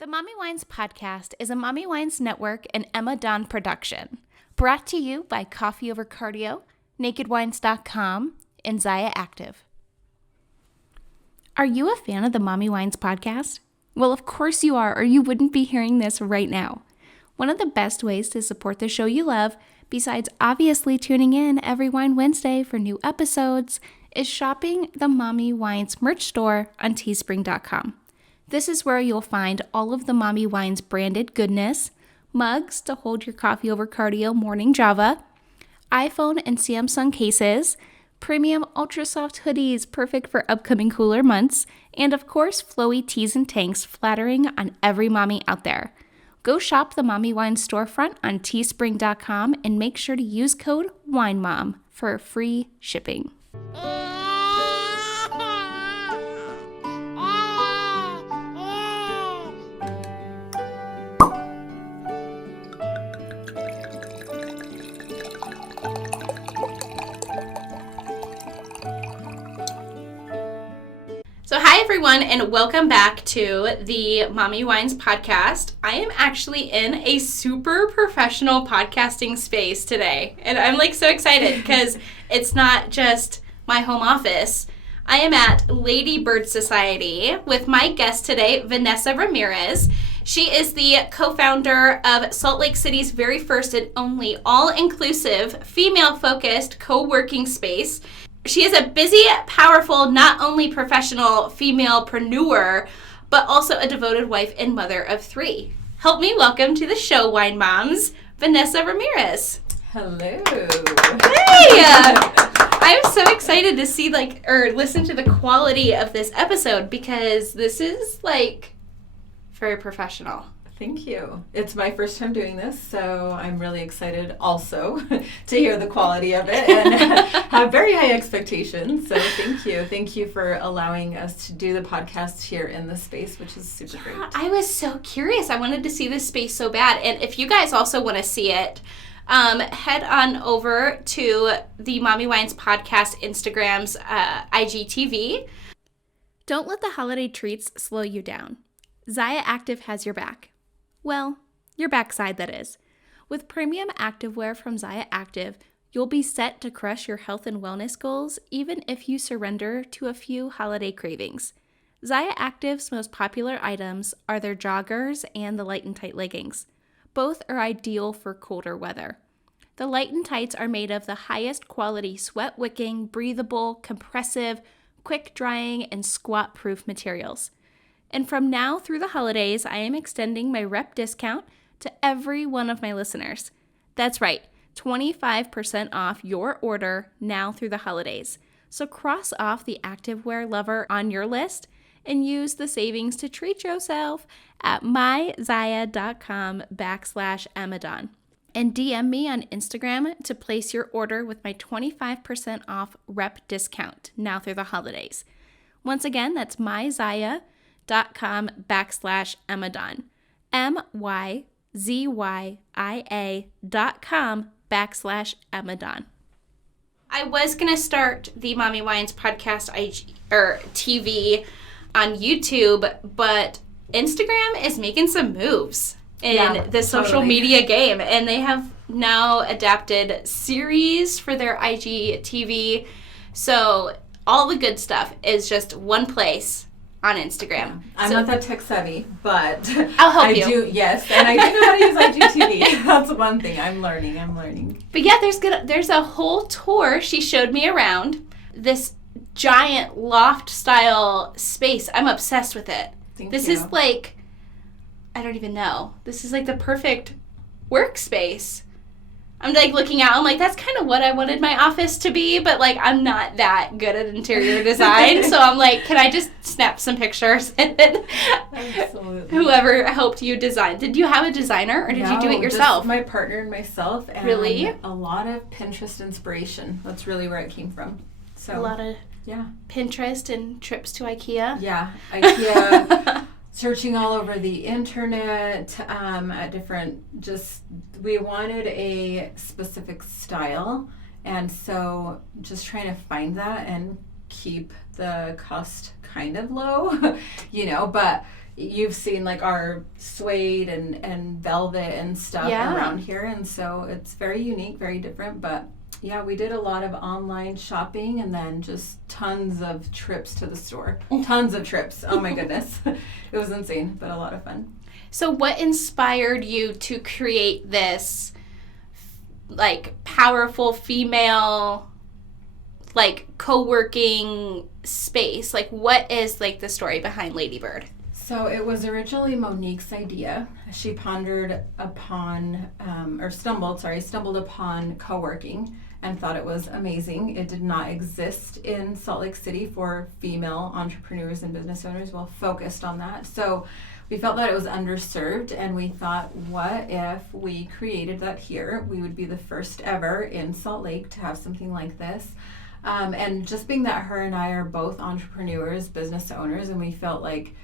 The Mommy Wines podcast is a Mommy Wines Network and Emma Dawn production. Brought to you by Coffee Over Cardio, NakedWines.com, and Zaya Active. Are you a fan of the Mommy Wines podcast? Well, of course you are, or you wouldn't be hearing this right now. One of the best ways to support the show you love, besides obviously tuning in every Wine Wednesday for new episodes, is shopping the Mommy Wines merch store on teespring.com. This is where you'll find all of the Mommy Wines branded goodness, mugs to hold your coffee over cardio morning Java, iPhone and Samsung cases, premium ultra soft hoodies perfect for upcoming cooler months, and of course flowy tees and tanks flattering on every mommy out there. Go shop the Mommy Wines storefront on teespring.com and make sure to use code WINEMOM for free shipping. So hi everyone, and welcome back to the Mommy Wines podcast. I am actually in a super professional podcasting space today, and I'm so excited because it's not just my home office. I am at Lady Bird Society with my guest today, Vanessa Ramirez. She is the co-founder of Salt Lake City's very first and only all-inclusive, female-focused co-working space. She is a busy, powerful, not only professional female-preneur, but also a devoted wife and mother of 3. Help me welcome to the show, Wine Moms, Vanessa Ramirez. Hello. Hey! I'm so excited to see, listen to the quality of this episode because this is, very professional. Thank you. It's my first time doing this, so I'm really excited also to hear the quality of it and have very high expectations. So thank you. Thank you for allowing us to do the podcast here in this space, which is super great. I was so curious. I wanted to see this space so bad. And if you guys also want to see it, head on over to the Mommy Wines podcast Instagram's IGTV. Don't let the holiday treats slow you down. Zaya Active has your back. Well, your backside, that is. With premium activewear from Zaya Active, you'll be set to crush your health and wellness goals even if you surrender to a few holiday cravings. Zaya Active's most popular items are their joggers and the light and tight leggings. Both are ideal for colder weather. The light and tights are made of the highest quality sweat-wicking, breathable, compressive, quick-drying, and squat-proof materials. And from now through the holidays, I am extending my rep discount to every one of my listeners. That's right, 25% off your order now through the holidays. So cross off the activewear lover on your list and use the savings to treat yourself at myzaya.com/Amadon. And DM me on Instagram to place your order with my 25% off rep discount now through the holidays. Once again, that's myzaya.com/Amadon. myzya.com/Amadon. I was going to start the Mommy Wines podcast TV on YouTube, but Instagram is making some moves in the social media game, and they have now adapted series for their IGTV. So all the good stuff is just one place on Instagram. Yeah. I'm not that tech savvy, but I'll help you. Yes, and I do know how to use IGTV. That's one thing I'm learning. But yeah, there's a whole tour. She showed me around this giant loft style space. I'm obsessed with it. This is I don't even know. This is the perfect workspace. I'm looking out. I'm that's kind of what I wanted my office to be, but I'm not that good at interior design. So I'm can I just snap some pictures and then Absolutely. Whoever helped you design. Did you have a designer or did you do it yourself? Just my partner and myself, and really a lot of Pinterest inspiration. That's really where it came from. So a lot of Pinterest and trips to IKEA. Yeah, IKEA. Searching all over the internet at different, we wanted a specific style, and so just trying to find that and keep the cost kind of low, but you've seen like our suede and velvet and stuff around here, and so it's very unique, very different. But yeah, we did a lot of online shopping and then just tons of trips to the store. Tons of trips. Oh my goodness. It was insane, but a lot of fun. So what inspired you to create this like powerful female like co-working space? Like what is like the story behind Ladybird? So it was originally Monique's idea. She pondered upon, stumbled upon co-working and thought it was amazing. It did not exist in Salt Lake City for female entrepreneurs and business owners, well, focused on that. So we felt that it was underserved, and we thought, what if we created that here? We would be the first ever in Salt Lake to have something like this. And just being that her and I are both entrepreneurs, business owners, and we felt like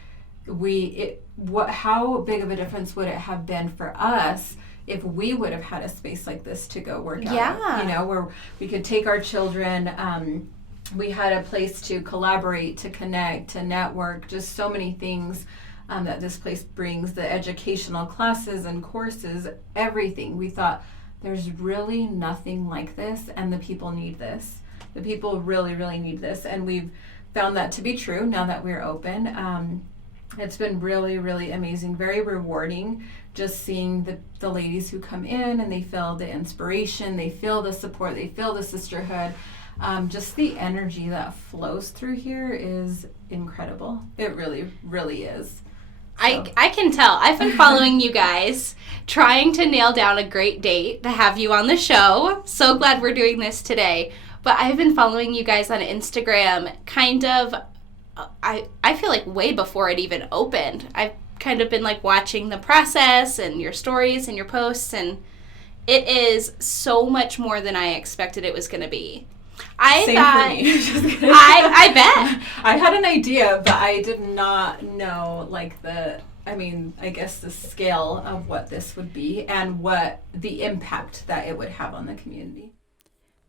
how big of a difference would it have been for us if we would have had a space like this to go work out, where we could take our children. We had a place to collaborate, to connect, to network, just so many things that this place brings, the educational classes and courses, everything. We thought there's really nothing like this, and the people need this. The people really, really need this, and we've found that to be true now that we're open. It's been really, really amazing, very rewarding, just seeing the ladies who come in and they feel the inspiration, they feel the support, they feel the sisterhood. Just the energy that flows through here is incredible. It really, really is. So. I can tell. I've been following you guys, trying to nail down a great date to have you on the show. So glad we're doing this today. But I've been following you guys on Instagram kind of, I feel like way before it even opened. I've kind of been like watching the process and your stories and your posts, and it is so much more than I expected it was going to be. I bet. I had an idea, but I did not know like I guess the scale of what this would be and what the impact that it would have on the community.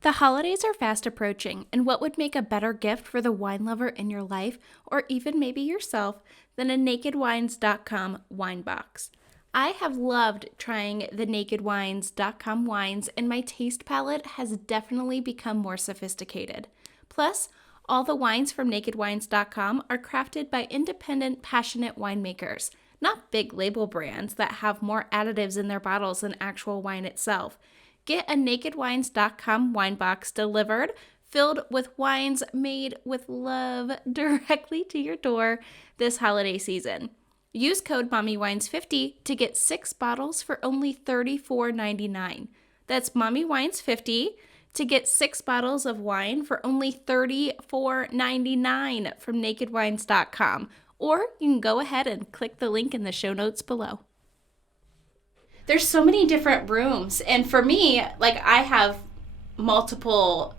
The holidays are fast approaching, and what would make a better gift for the wine lover in your life, or even maybe yourself, than a nakedwines.com wine box? I have loved trying the nakedwines.com wines, and my taste palette has definitely become more sophisticated. Plus, all the wines from nakedwines.com are crafted by independent, passionate winemakers, not big label brands that have more additives in their bottles than actual wine itself. Get a nakedwines.com wine box delivered, filled with wines made with love directly to your door this holiday season. Use code MOMMYWINES50 to get 6 bottles for only $34.99. That's MOMMYWINES50 to get 6 bottles of wine for only $34.99 from nakedwines.com. Or you can go ahead and click the link in the show notes below. There's so many different rooms, and for me, like, I have multiple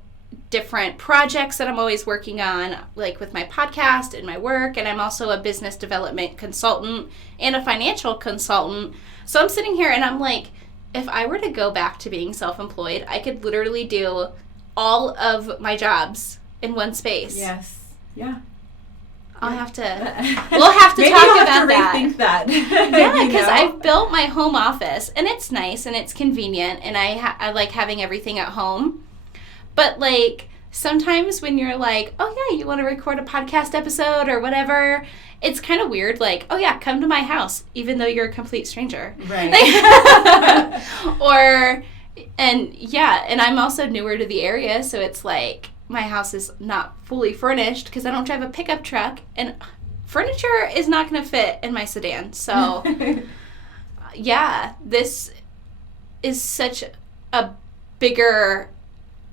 different projects that I'm always working on, like with my podcast and my work, and I'm also a business development consultant and a financial consultant. So I'm sitting here and I'm like, if I were to go back to being self-employed, I could literally do all of my jobs in one space. Yes. Yeah. We'll have to talk about that. Rethink that. Yeah, because I've built my home office, and it's nice and it's convenient, and I like having everything at home. But like sometimes when you're like, oh yeah, you want to record a podcast episode or whatever, it's kind of weird. Like, oh yeah, come to my house, even though you're a complete stranger. Right. And I'm also newer to the area, so it's like, my house is not fully furnished because I don't drive a pickup truck, and furniture is not going to fit in my sedan. So, yeah, this is such a bigger,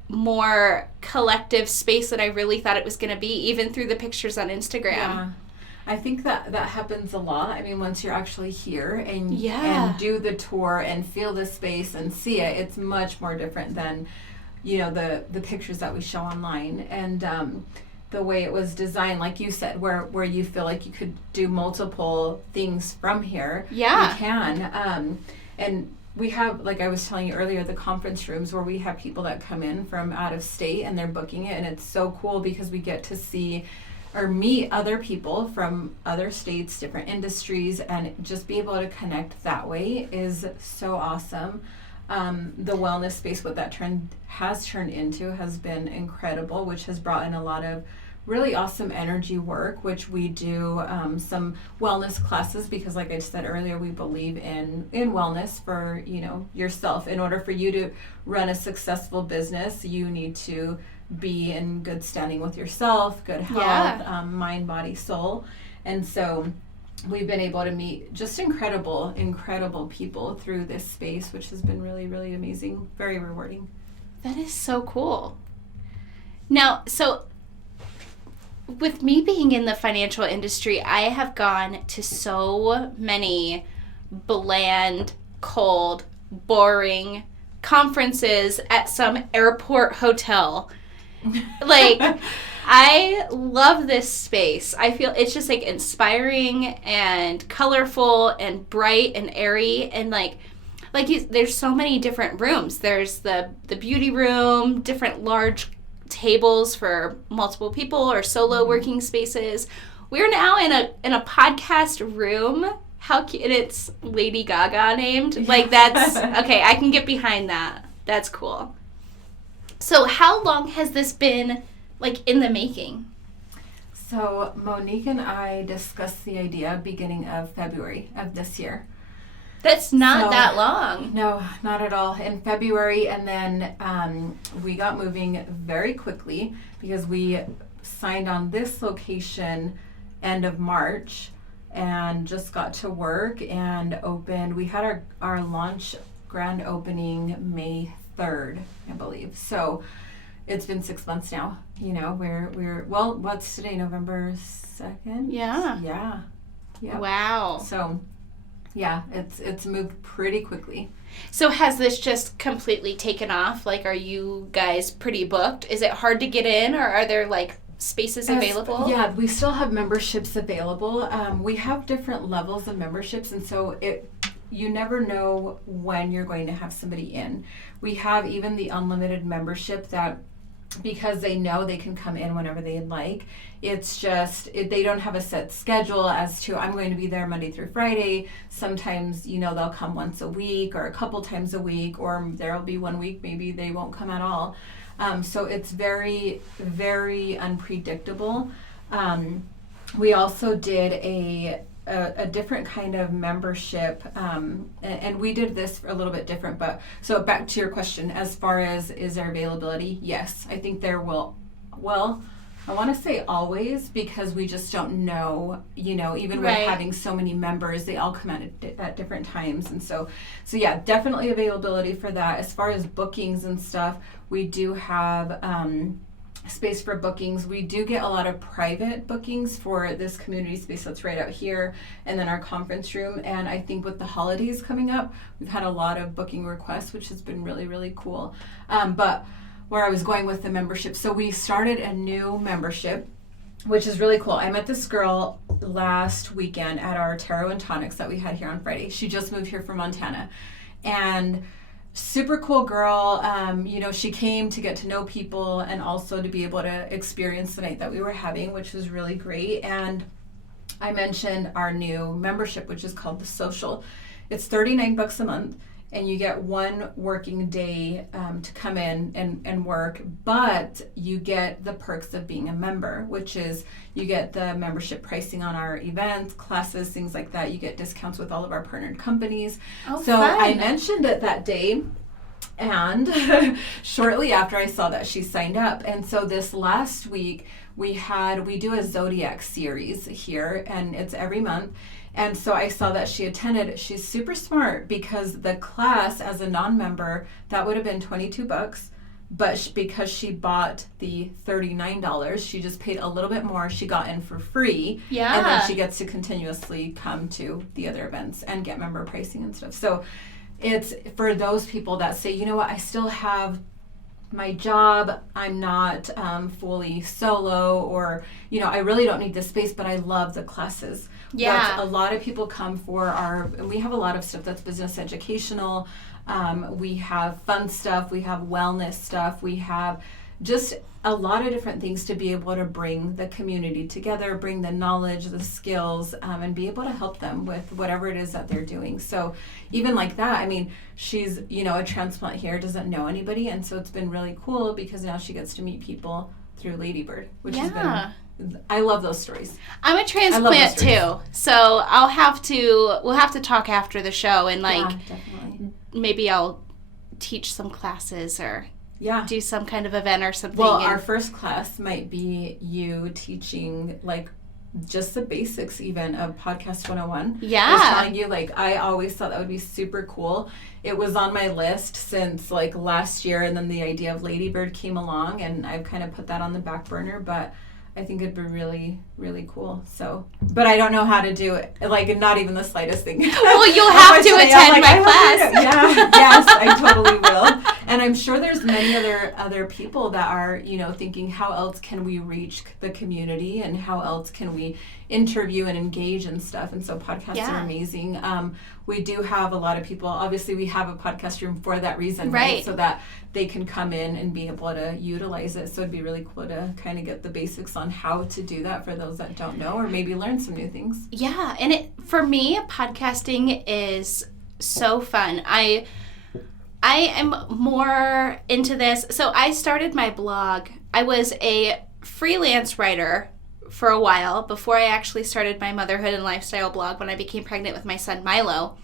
more collective space than I really thought it was going to be, even through the pictures on Instagram. Yeah. I think that happens a lot. I mean, once you're actually here and do the tour and feel the space and see it, it's much more different than the pictures that we show online, and the way it was designed, like you said, where you feel like you could do multiple things from here. Yeah. You can. And we have, like I was telling you earlier, the conference rooms where we have people that come in from out of state and they're booking it, and it's so cool because we get to see or meet other people from other states, different industries, and just be able to connect that way is so awesome. The wellness space, what that has turned into has been incredible, which has brought in a lot of really awesome energy work, which we do some wellness classes because, like I said earlier, we believe in wellness for, you know, yourself. In order for you to run a successful business, you need to be in good standing with yourself, good health, mind, body, soul. And so we've been able to meet just incredible people through this space, which has been really, really amazing, very rewarding. That is so cool. Now, so with me being in the financial industry, I have gone to so many bland, cold, boring conferences at some airport hotel. Like, I love this space. I feel it's just like inspiring and colorful and bright and airy, and there's so many different rooms. There's the beauty room, different large tables for multiple people or solo working spaces. We're now in a podcast room. How cute. And it's Lady Gaga named. Like, that's okay, I can get behind that. That's cool. So how long has this been, like, in the making? So Monique and I discussed the idea beginning of February of this year. That's not that long. No, not at all. In February, and then we got moving very quickly because we signed on this location end of March and just got to work and opened. We had our launch grand opening May 3rd, I believe. So it's been 6 months now. You know, we're well, what's today, November 2nd? Yeah. Yeah. Yep. Wow. So yeah, it's moved pretty quickly. So has this just completely taken off? Like, are you guys pretty booked? Is it hard to get in, or are there, like, spaces available? Yeah, we still have memberships available. We have different levels of memberships, and so you never know when you're going to have somebody in. We have even the unlimited membership that, because they know they can come in whenever they'd like, it's just, they don't have a set schedule as to, I'm going to be there Monday through Friday. Sometimes, you know, they'll come once a week or a couple times a week, or there'll be 1 week maybe they won't come at all. So it's very, very unpredictable. We also did a different kind of membership, and we did this a little bit different, but so back to your question, as far as is there availability? Yes, I think there will. Well, I want to say always, because we just don't know, you know, even with having so many members, they all come out at different times. And so yeah, definitely availability for that. As far as bookings and stuff, we do have space for bookings. We do get a lot of private bookings for this community space that's right out here, and then our conference room. And I think with the holidays coming up, we've had a lot of booking requests, which has been really, really cool. But where I was going with the membership, so we started a new membership, which is really cool. I met this girl last weekend at our Tarot and Tonics that we had here on Friday. She just moved here from Montana, and super cool girl. You know, she came to get to know people and also to be able to experience the night that we were having, which was really great. And I mentioned our new membership, which is called The Social. It's $39 a month, and you get 1 working day to come in and work, but you get the perks of being a member, which is you get the membership pricing on our events, classes, things like that. You get discounts with all of our partnered companies. So fun. I mentioned it that day, and shortly after I saw that she signed up. And so this last week we do a Zodiac series here, and it's every month. And so I saw that she attended. She's super smart, because the class as a non-member, that would have been $22, but because she bought the $39, she just paid a little bit more. She got in for free. Yeah. And then she gets to continuously come to the other events and get member pricing and stuff. So it's for those people that say, you know what, I still have my job, I'm not fully solo, or, you know, I really don't need this space, but I love the classes. Yeah. A lot of people come for we have a lot of stuff that's business educational. We have fun stuff. We have wellness stuff. We have just a lot of different things to be able to bring the community together, bring the knowledge, the skills, and be able to help them with whatever it is that they're doing. So even like that, I mean, she's, a transplant here, doesn't know anybody, and so it's been really cool because now she gets to meet people through Ladybird, which has been, I love those stories. I'm a transplant too, so we'll have to talk after the show, and definitely. Maybe I'll teach some classes or do some kind of event or something. Well, our first class might be you teaching just the basics even of Podcast 101. Yeah. I was telling you, I always thought that would be super cool. It was on my list since last year, and then the idea of Ladybird came along, and I've kind of put that on the back burner, but I think it'd be really, really cool. So, but I don't know how to do it. Not even the slightest thing. Well, you'll have to attend my class. Yes, I totally will. And I'm sure there's many other people that are, thinking, how else can we reach the community, and how else can we interview and engage and stuff. And so podcasts are amazing. We do have a lot of people. Obviously, we have a podcast room for that reason, right? So that they can come in and be able to utilize it. So it'd be really cool to kind of get the basics on how to do that for those that don't know, or maybe learn some new things. Yeah, and for me, podcasting is so fun. I am more into this. So I started my blog. I was a freelance writer for a while before I actually started my motherhood and lifestyle blog when I became pregnant with my son Milo.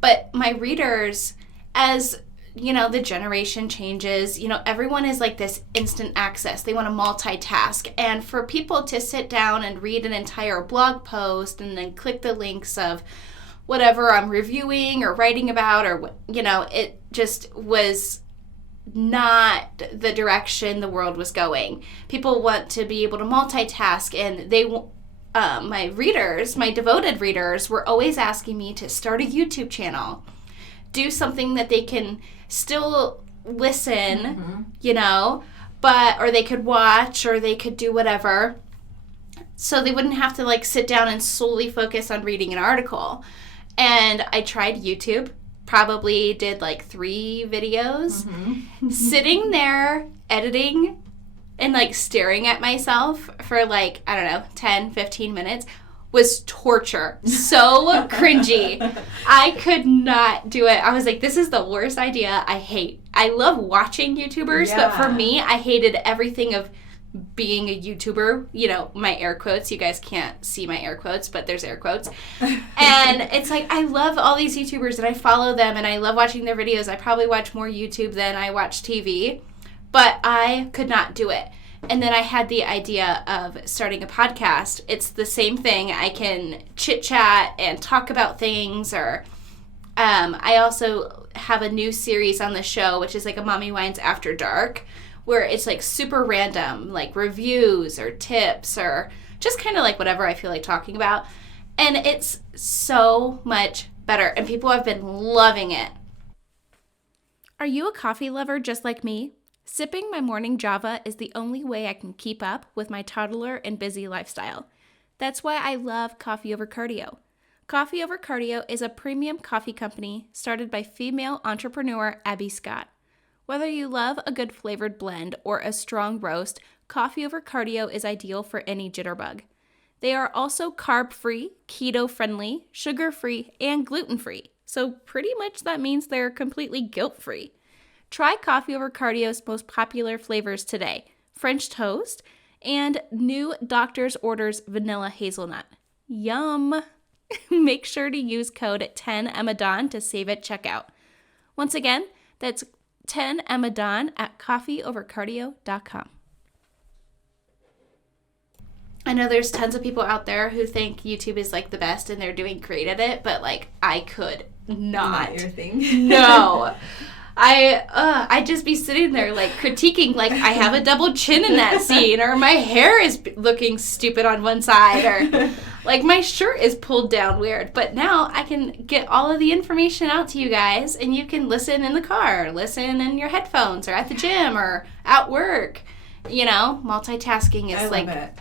But my readers, as the generation changes, everyone is this instant access. They want to multitask. And for people to sit down and read an entire blog post and then click the links of whatever I'm reviewing or writing about, or, it just was not the direction the world was going. People want to be able to multitask, and my devoted readers were always asking me to start a YouTube channel, do something that they can still listen, or they could watch, or they could do whatever, so they wouldn't have to sit down and solely focus on reading an article. And I tried YouTube, probably did 3 videos, sitting there editing and staring at myself for 10, 15 minutes was torture. So cringy. I could not do it. I was like, this is the worst idea. I love watching YouTubers, but for me, I hated everything of being a YouTuber, my air quotes. You guys can't see my air quotes, but there's air quotes. And it's I love all these YouTubers and I follow them and I love watching their videos. I probably watch more YouTube than I watch TV, but I could not do it. And then I had the idea of starting a podcast. It's the same thing. I can chit chat and talk about things, or I also have a new series on the show, which is a Mommy Wines After Dark, where it's super random, reviews or tips or just kind of whatever I feel like talking about. And it's so much better, and people have been loving it. Are you a coffee lover just like me? Sipping my morning Java is the only way I can keep up with my toddler and busy lifestyle. That's why I love Coffee Over Cardio. Coffee Over Cardio is a premium coffee company started by female entrepreneur Abby Scott. Whether you love a good flavored blend or a strong roast, Coffee Over Cardio is ideal for any jitterbug. They are also carb-free, keto-friendly, sugar-free, and gluten-free. So pretty much that means they're completely guilt-free. Try Coffee Over Cardio's most popular flavors today: French toast and new Doctor's Orders vanilla hazelnut. Yum! Make sure to use code 10EMMADAWN to save at checkout. Once again, that's 10EMMADAWN at coffeeovercardio.com. I know there's tons of people out there who think YouTube is the best and they're doing great at it, but I could not. Not your thing. No. I'd just be sitting there critiquing, I have a double chin in that scene, or my hair is looking stupid on one side, or my shirt is pulled down weird. But now I can get all of the information out to you guys, and you can listen in the car, listen in your headphones, or at the gym, or at work. Multitasking is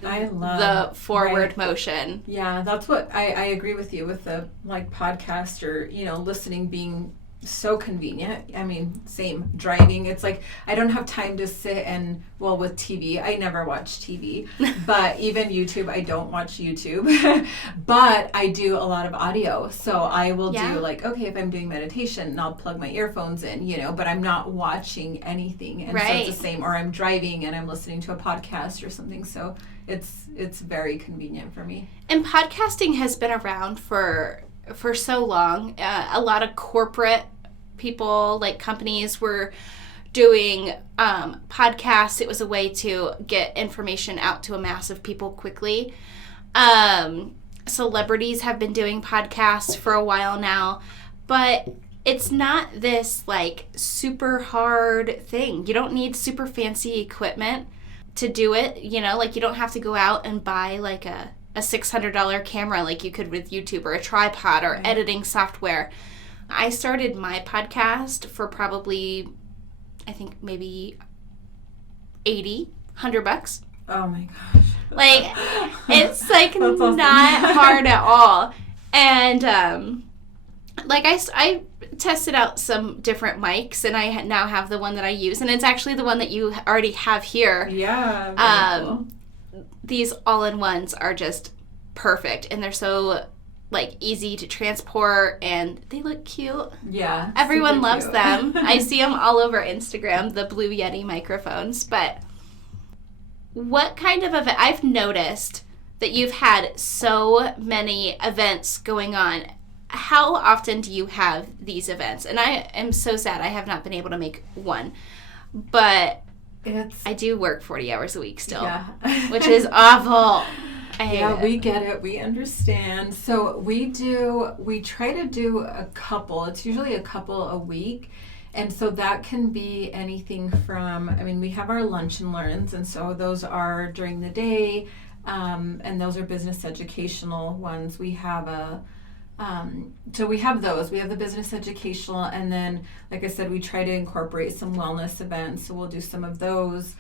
I love the forward motion. Yeah, that's what I agree with you with the podcast, or listening being so convenient. I mean, same driving. It's like I don't have time to sit and, well, with TV, I never watch TV, but even YouTube, I don't watch YouTube, but I do a lot of audio. So I will do like, okay, if I'm doing meditation, I'll plug my earphones in, you know, but I'm not watching anything. And so it's the same, or I'm driving and I'm listening to a podcast or something. So it's very convenient for me. And podcasting has been around for so long. A lot of corporate people, like companies, were doing podcasts. It was a way to get information out to a mass of people quickly. Celebrities have been doing podcasts for a while now, but it's not this like super hard thing. You don't need super fancy equipment to do it, you know, like you don't have to go out and buy like a $600 camera like you could with YouTube, or a tripod, or editing software. I started my podcast for probably, I think maybe $100. Oh my gosh. Like, it's like That's awesome. not hard at all. And like I tested out some different mics, and I now have the one that I use, and it's actually the one that you already have here. Yeah. Cool. These all-in-ones are just perfect, and they're so like easy to transport, and they look cute. Yeah. Everyone loves cute. them. I see them all over Instagram, the Blue Yeti microphones. But what kind of event? I've noticed that you've had so many events going on. How often do you have these events? And I am so sad I have not been able to make one. But I do work 40 hours a week still, which is awful. I hate it. We get it. We understand. So we try to do a couple. It's usually a couple a week. And so that can be anything from, I mean, we have our lunch and learns, and so those are during the day, and those are business educational ones. We have so we have those. We have the business educational, and then, like I said, we try to incorporate some wellness events. So we'll do some of those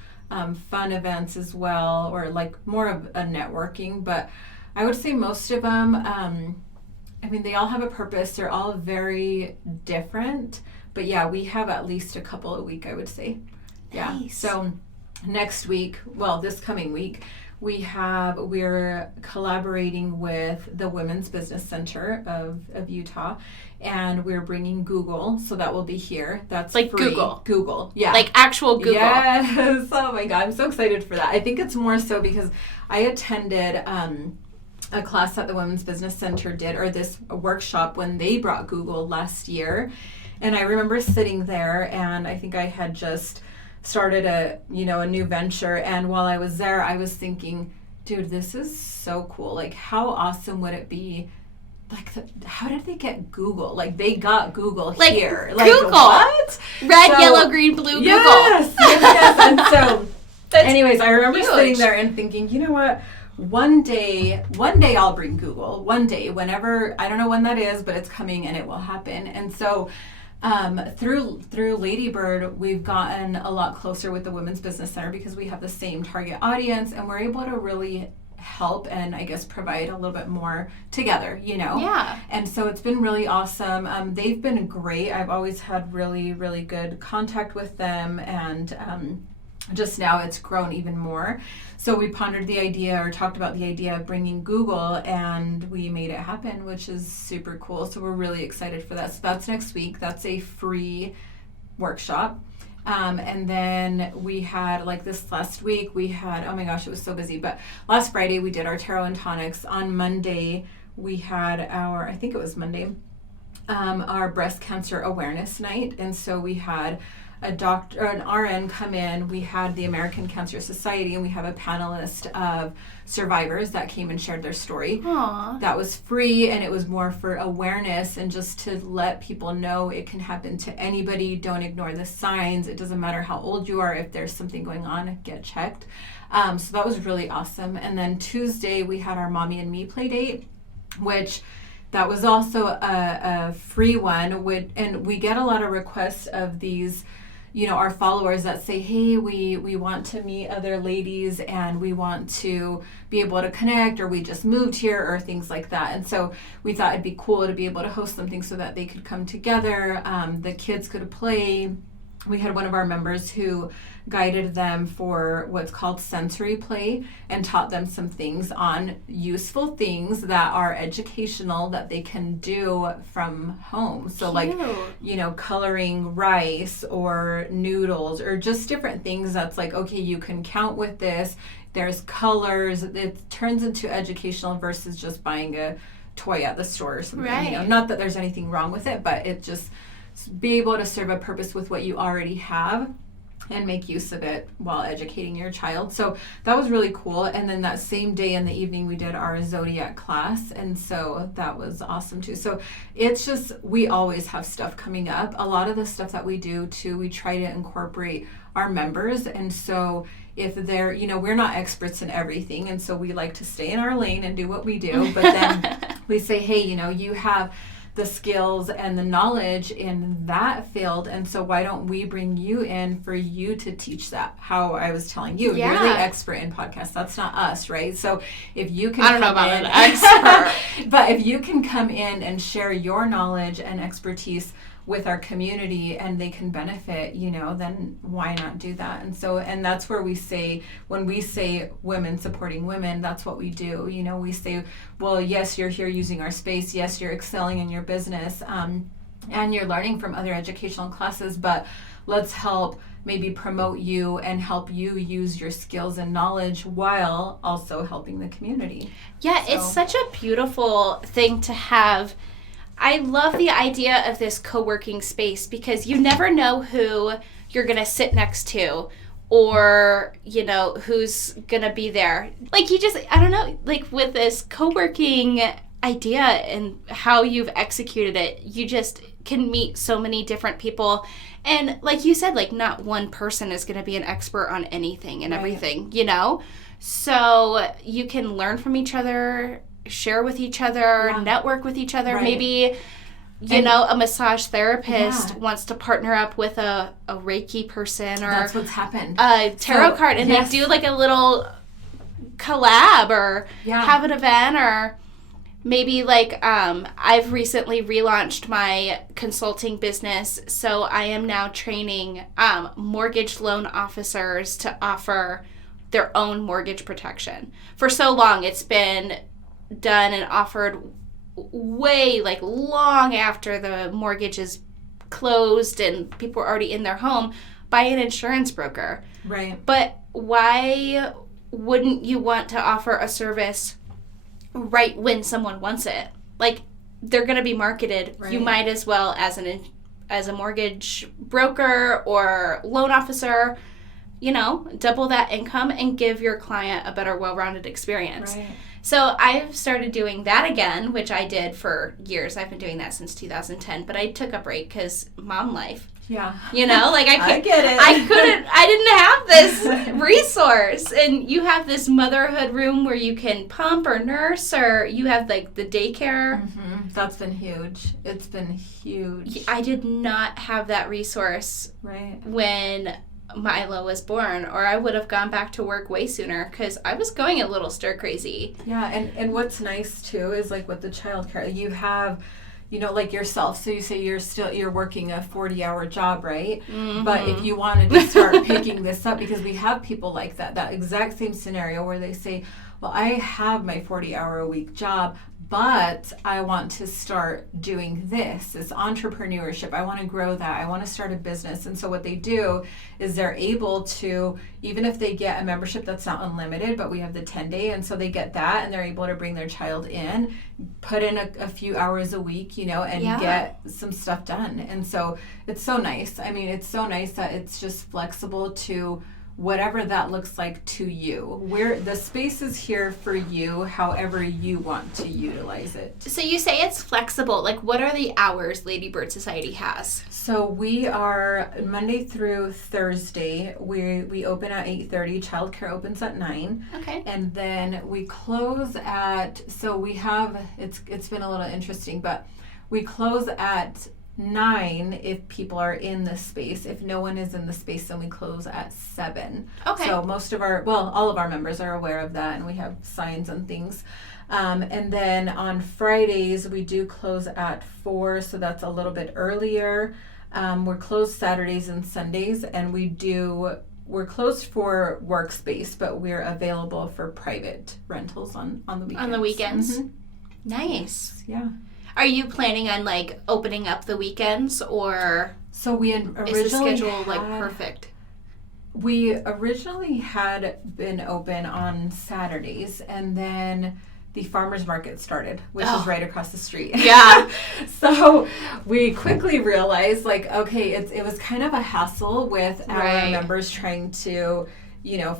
fun events as well, or like more of a networking. But I would say most of them, I mean, they all have a purpose. They're all very different. But yeah, we have at least a couple a week, I would say. Yeah. Nice. So next week, well, this coming week, we're collaborating with the Women's Business Center of Utah, and we're bringing Google, so that will be here. That's like free. Google, yeah, like actual Google. Yes. Oh my God, I'm so excited for that. I think it's more so because I attended a class that the Women's Business Center did, or this workshop when they brought Google last year, and I remember sitting there, and I think I had just started a new venture, and while I was there, I was thinking, dude, this is so cool. Like, how awesome would it be? Like, how did they get Google? Like, they got Google like, here. Like, Google. What? Red, yellow, green, blue, yes, Google. Yes. And so, That's anyways, I remember huge. sitting there and thinking, you know what? One day I'll bring Google. One day, whenever, I don't know when that is, but it's coming and it will happen. And so, through Ladybird, we've gotten a lot closer with the Women's Business Center because we have the same target audience, and we're able to really help and I guess provide a little bit more together, you know? Yeah. And so it's been really awesome. They've been great. I've always had really, really good contact with them, and just now it's grown even more. So we pondered the idea, or talked about the idea of bringing Google, and we made it happen, which is super cool. So we're really excited for that. So that's next week. That's a free workshop. And then we had, like this last week, we had, oh my gosh, it was so busy. But last Friday we did our Tarot and Tonics. On Monday we had I think it was Monday, our breast cancer awareness night. And so we had a doctor or an RN come in. We had the American Cancer Society, and we have a panelist of survivors that came and shared their story. Aww. That was free, and it was more for awareness and just to let people know it can happen to anybody. Don't ignore the signs. It doesn't matter how old you are. If there's something going on, get checked. So that was really awesome. And then Tuesday we had our Mommy and Me play date, which that was also a free one. And we get a lot of requests of these our followers that say, hey, we want to meet other ladies and we want to be able to connect, or we just moved here, or things like that. And so we thought it'd be cool to be able to host something so that they could come together, the kids could play. We had one of our members who guided them for what's called sensory play and taught them some things on useful things that are educational that they can do from home. So Cute. like, coloring rice or noodles or just different things that's like, okay, you can count with this. There's colors. It turns into educational versus just buying a toy at the store or something. Right. Not that there's anything wrong with it, but it just be able to serve a purpose with what you already have and make use of it while educating your child. So that was really cool. And then that same day in the evening, we did our Zodiac class. And so that was awesome too. So it's just, we always have stuff coming up. A lot of the stuff that we do too, we try to incorporate our members. And so if they're, we're not experts in everything. And so we like to stay in our lane and do what we do. But then we say, hey, you have the skills and the knowledge in that field, and so why don't we bring you in for you to teach that? How I was telling you, Yeah. You're the expert in podcasts. That's not us, right? So if you can I don't know come about in, an expert. but if you can come in and share your knowledge and expertise with our community and they can benefit, then why not do that? And that's where we say, when we say women supporting women, that's what we do. We say, well, yes, you're here using our space. Yes, you're excelling in your business, and you're learning from other educational classes, but let's help maybe promote you and help you use your skills and knowledge while also helping the community. Yeah, it's such a beautiful thing to have. I love the idea of this co-working space because you never know who you're going to sit next to or, who's going to be there. Like I don't know, like with this co-working idea and how you've executed it, you just can meet so many different people. And like you said, like not one person is going to be an expert on anything and everything, So you can learn from each other, share with each other, network with each other. Right. Maybe, a massage therapist wants to partner up with a Reiki person or that's what's happened. A tarot card, and they do like a little collab or have an event, or maybe like I've recently relaunched my consulting business, so I am now training mortgage loan officers to offer their own mortgage protection. For so long, it's been done and offered way long after the mortgage is closed and people are already in their home by an insurance broker. Right. But why wouldn't you want to offer a service right when someone wants it? Like, they're going to be marketed. Right. You might as well, as a mortgage broker or loan officer, double that income and give your client a better, well-rounded experience. Right. So I've started doing that again, which I did for years. I've been doing that since 2010, but I took a break because mom life. Yeah. I get it. I didn't have this resource. And you have this motherhood room where you can pump or nurse, or you have the daycare. Mm-hmm. That's been huge. It's been huge. I did not have that resource when Milo was born, or I would have gone back to work way sooner because I was going a little stir crazy. Yeah, and what's nice too is with the childcare, you have, yourself. So you say you're working a 40-hour job, right? Mm-hmm. But if you wanted to start picking this up, because we have people like that exact same scenario where they say, well, I have my 40-hour-a-week job, but I want to start doing this. It's entrepreneurship. I want to grow that. I want to start a business. And so what they do is they're able to, even if they get a membership that's not unlimited, but we have the 10-day, and so they get that, and they're able to bring their child in, put in a few hours a week, and get some stuff done. And so it's so nice. I mean, it's so nice that it's just flexible to whatever that looks like to you. The space is here for you however you want to utilize it. So you say it's flexible. What are the hours Lady Bird Society has? So we are Monday through Thursday. We open at 8:30. Childcare opens at 9. Okay. And then we close at, so we have, it's been a little interesting, but we close at 9 if people are in the space. If no one is in the space, then we close at 7. Okay. So all of our members are aware of that, and we have signs and things. And then on Fridays, we do close at 4, so that's a little bit earlier. We're closed Saturdays and Sundays, and we're closed for workspace, but we're available for private rentals on the weekends. On the weekends? Mm-hmm. Nice. Yeah. Are you planning on like opening up the weekends, or So we originally is the schedule like perfect? We originally had been open on Saturdays, and then the farmers market started, which is right across the street. Yeah. So we quickly realized, like, okay, it was kind of a hassle with our members trying to,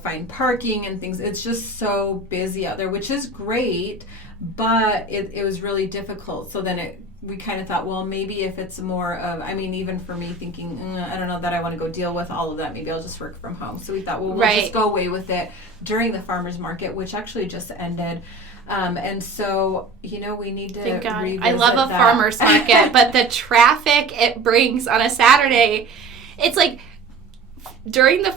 find parking and things. It's just so busy out there, which is great, but it was really difficult. So then we kind of thought, well, maybe if it's more of, even for me thinking, I don't know that I want to go deal with all of that. Maybe I'll just work from home. So we thought, well, we'll just go away with it during the farmers market, which actually just ended. And so, we need to Thank God. revisit I love a farmer's market, but the traffic it brings on a Saturday, it's like during the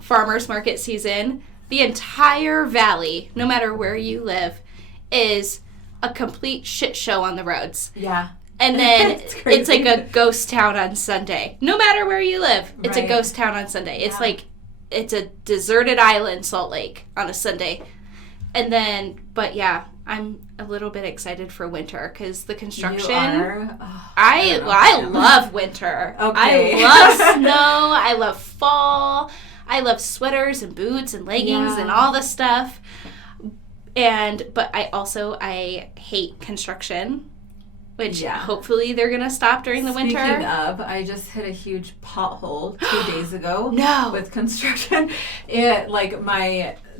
farmer's market season, the entire valley, no matter where you live, is a complete shit show on the roads. Yeah. And then it's like a ghost town on Sunday. No matter where you live, it's a ghost town on Sunday. It's like, it's a deserted island, Salt Lake, on a Sunday. And then, but yeah, I'm a little bit excited for winter because the construction. You are? Oh, I love winter. Okay. I love snow. I love fall. I love sweaters and boots and leggings and all the stuff. But I hate construction, which hopefully they're going to stop during the winter. Speaking of, I just hit a huge pothole 2 days ago. No. With construction.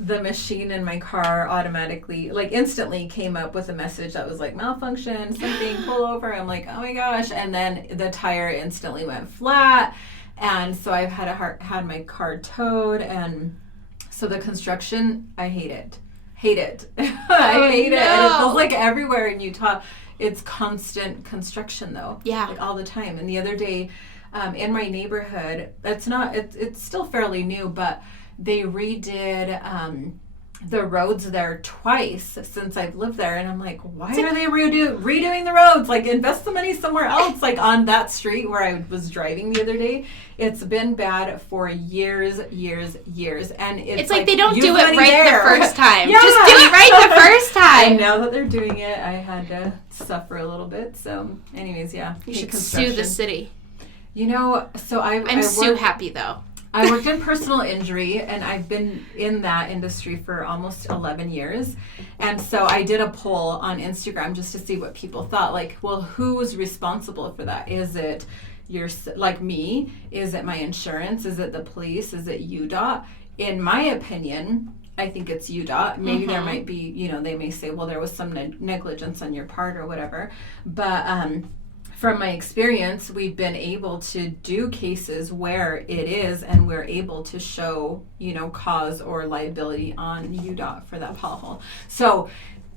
The machine in my car automatically, instantly came up with a message that was like, malfunction, something, pull over. I'm like, oh my gosh. And then the tire instantly went flat. And so I've had my car towed. And so the construction, I hate it. I hate it. And it feels like everywhere in Utah, it's constant construction though. Yeah. Like all the time. And the other day, in my neighborhood, it's still fairly new, but they redid the roads there twice since I've lived there. And I'm like, why are they redoing the roads? Like, invest the money somewhere else, like on that street where I was driving the other day. It's been bad for years. And it's like they don't do it right the first time. Yeah. Just do it right the first time. And now that they're doing it, I had to suffer a little bit. So anyways, yeah. You should sue the city. So I'm so happy though. I worked in personal injury, and I've been in that industry for almost 11 years. And so I did a poll on Instagram just to see what people thought. Like, well, who's responsible for that? Is it me? Is it my insurance? Is it the police? Is it UDOT? In my opinion, I think it's UDOT. Maybe there might be, they may say, well, there was some negligence on your part or whatever. But from my experience, we've been able to do cases where it is, and we're able to show, cause or liability on UDOT for that pothole. So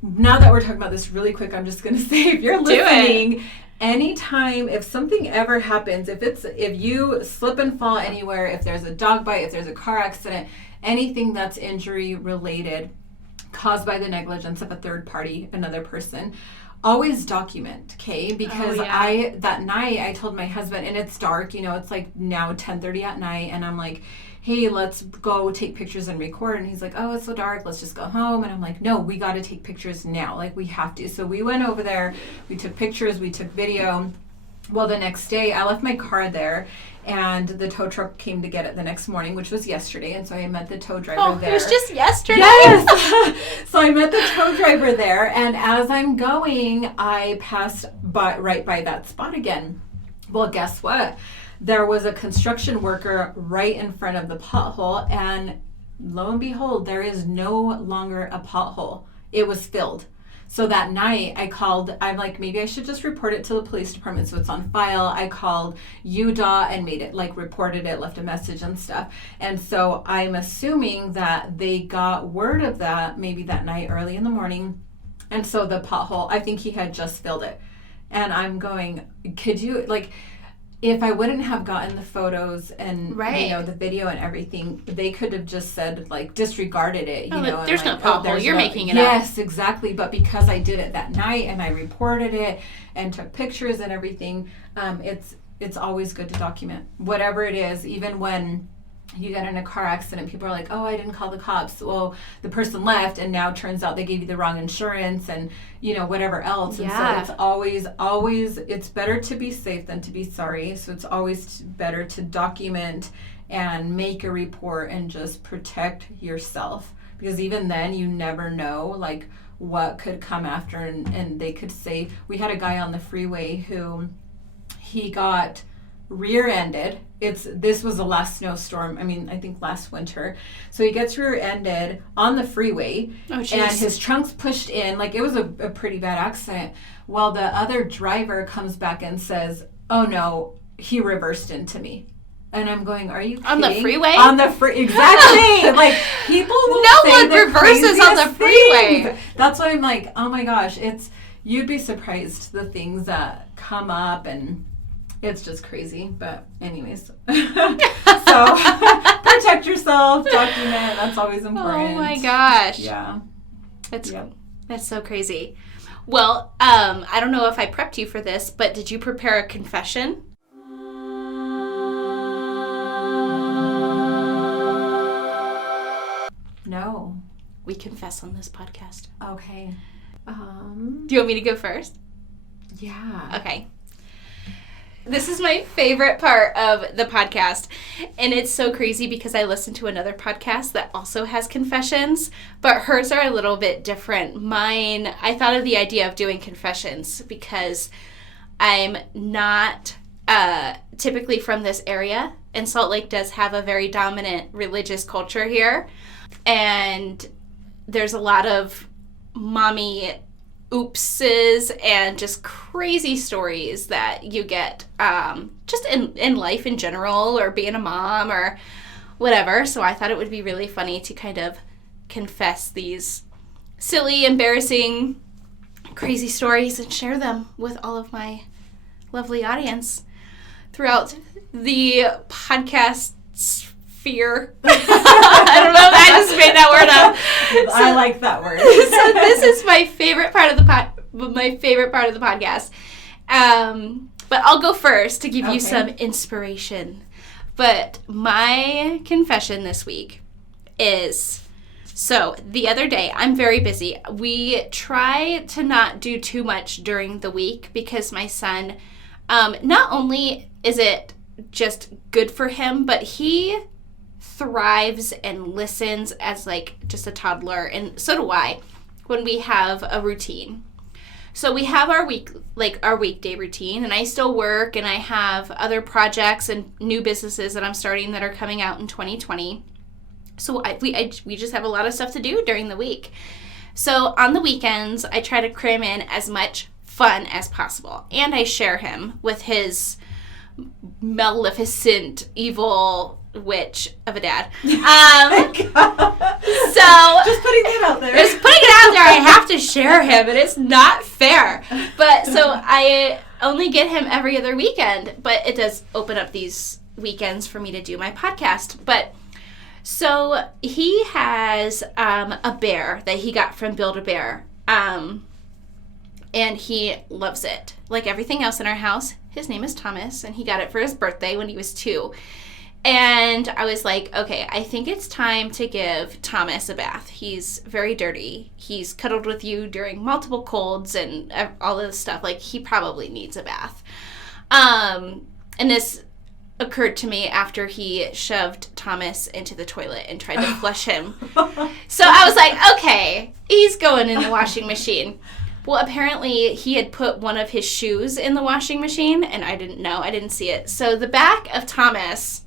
now that we're talking about this really quick, I'm just going to say, if you're listening, anytime, if something ever happens, if you slip and fall anywhere, if there's a dog bite, if there's a car accident, anything that's injury related caused by the negligence of a third party, another person, always document, okay? Because that night I told my husband, and it's dark, it's like now 10:30 at night, and I'm like, hey, let's go take pictures and record. And he's like, oh, it's so dark, let's just go home. And I'm like, no, we got to take pictures now. Like, we have to. So we went over there, we took pictures, we took video. Well, the next day I left my car there, and the tow truck came to get it the next morning, which was yesterday. And so I met the tow driver there. It was just yesterday? Yes. So I met the tow driver there, and as I'm going, I passed right by that spot again. Well, guess what? There was a construction worker right in front of the pothole, and lo and behold, there is no longer a pothole. It was filled. So that night I called, I'm like, maybe I should just report it to the police department so it's on file. I called UDOT and made it, reported it, left a message and stuff. And so I'm assuming that they got word of that maybe that night early in the morning. And so the pothole, I think he had just filled it. And I'm going, could you, like, if I wouldn't have gotten the photos and, you know, the video and everything, they could have just said, like, disregarded it, you know. There's and no pothole. You're making it up. Yes, exactly. But because I did it that night and I reported it and took pictures and everything, it's always good to document whatever it is, even when you get in a car accident, people are like, oh, I didn't call the cops. Well, the person left, and now it turns out they gave you the wrong insurance and, you know, whatever else. Yeah. And so it's always, it's better to be safe than to be sorry. So it's always better to document and make a report and just protect yourself. Because even then, you never know, like, what could come after. And they could say, we had a guy on the freeway who he got rear-ended. This was the last snowstorm, I think last winter. So he gets rear-ended on the freeway, and his trunk's pushed in. Like, it was a pretty bad accident. Well, the other driver comes back and says, oh no, he reversed into me. And I'm going, are you kidding? On the freeway? Exactly. Like, people will no say one the reverses on the freeway. Things. That's why I'm like, oh my gosh, you'd be surprised the things that come up, and it's just crazy. But anyways, so protect yourself, document. That's always important. Oh my gosh. Yeah. That's so crazy. Well, I don't know if I prepped you for this, but did you prepare a confession? No. We confess on this podcast. Okay. Do you want me to go first? Yeah. Okay. This is my favorite part of the podcast, and it's so crazy because I listen to another podcast that also has confessions, but hers are a little bit different. Mine, I thought of the idea of doing confessions because I'm not typically from this area, and Salt Lake does have a very dominant religious culture here, and there's a lot of mommy oopses and just crazy stories that you get just in life in general, or being a mom or whatever. So I thought it would be really funny to kind of confess these silly, embarrassing, crazy stories and share them with all of my lovely audience throughout the podcast sphere. I don't know if I just made that word up. So, I like that word. So this is my favorite part of the podcast. But I'll go first to give you some inspiration. But my confession this week is, so the other day, I'm very busy. We try to not do too much during the week because my son, not only is it just good for him, but he thrives and listens as like just a toddler, and so do I, when we have a routine. So we have our weekday routine, and I still work, and I have other projects and new businesses that I'm starting that are coming out in 2020. So we just have a lot of stuff to do during the week. So on the weekends, I try to cram in as much fun as possible, and I share him with his maleficent, evil witch of a dad. So just putting that out there. Just putting it out there. I have to share him, and it's not fair. But so I only get him every other weekend, but it does open up these weekends for me to do my podcast. But so he has a bear that he got from Build-A-Bear, and he loves it. Like everything else in our house, his name is Thomas, and he got it for his birthday when he was 2. And I was like, okay, I think it's time to give Thomas a bath. He's very dirty. He's cuddled with you during multiple colds and all of this stuff. Like, he probably needs a bath. And this occurred to me after he shoved Thomas into the toilet and tried to flush him. So I was like, okay, he's going in the washing machine. Well, apparently he had put one of his shoes in the washing machine, and I didn't know. I didn't see it. So the back of Thomas,